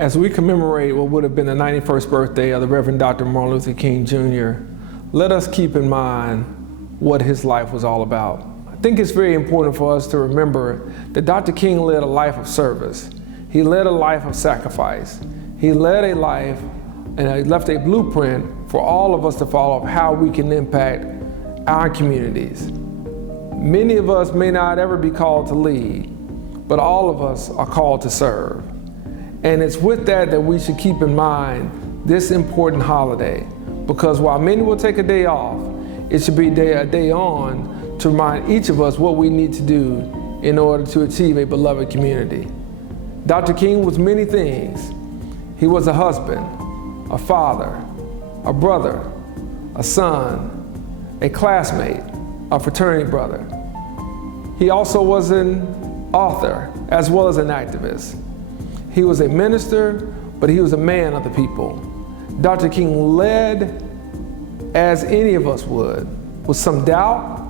As we commemorate what would have been the 91st birthday of the Reverend Dr. Martin Luther King Jr., let us keep in mind what his life was all about. I think it's very important for us to remember that Dr. King led a life of service. He led a life of sacrifice. He led a life and he left a blueprint for all of us to follow of how we can impact our communities. Many of us may not ever be called to lead, but all of us are called to serve. And it's with that we should keep in mind this important holiday, because while many will take a day off, it should be a day on to remind each of us what we need to do in order to achieve a beloved community. Dr. King was many things. He was a husband, a father, a brother, a son, a classmate, a fraternity brother. He also was an author as well as an activist. He was a minister, but he was a man of the people. Dr. King led as any of us would, with some doubt,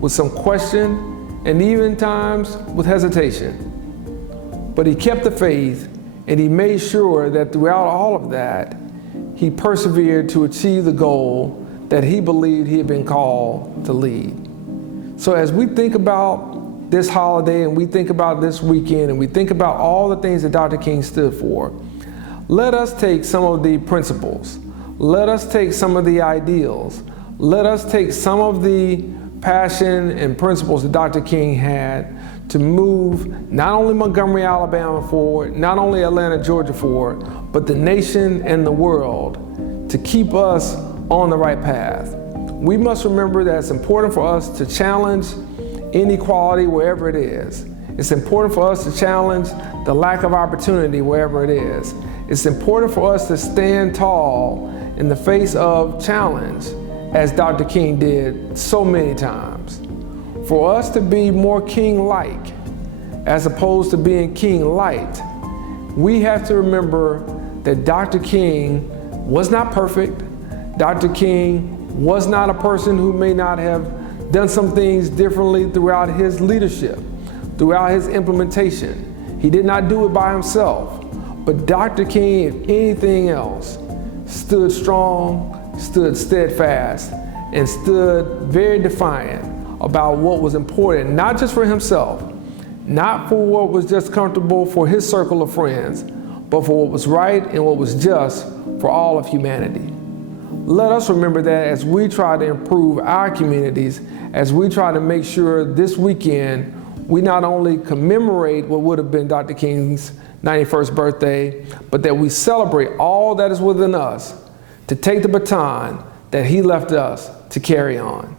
with some question, and even times with hesitation. But he kept the faith, and he made sure that throughout all of that, he persevered to achieve the goal that he believed he had been called to lead. So as we think about this holiday and we think about this weekend and we think about all the things that Dr. King stood for, let us take some of the principles, let us take some of the ideals, let us take some of the passion and principles that Dr. King had to move not only Montgomery, Alabama forward, not only Atlanta, Georgia forward, but the nation and the world to keep us on the right path. We must remember that it's important for us to challenge inequality wherever it is. It's important for us to challenge the lack of opportunity wherever it is. It's important for us to stand tall in the face of challenge, as Dr. King did so many times. For us to be more king-like as opposed to being king-light, we have to remember that Dr. King was not perfect. Dr. King was not a person who may not have done some things differently throughout his leadership, throughout his implementation. He did not do it by himself, but Dr. King, if anything else, stood strong, stood steadfast, and stood very defiant about what was important, not just for himself, not for what was just comfortable for his circle of friends, but for what was right and what was just for all of humanity. Let us remember that as we try to improve our communities, as we try to make sure this weekend we not only commemorate what would have been Dr. King's 91st birthday, but that we celebrate all that is within us to take the baton that he left us to carry on.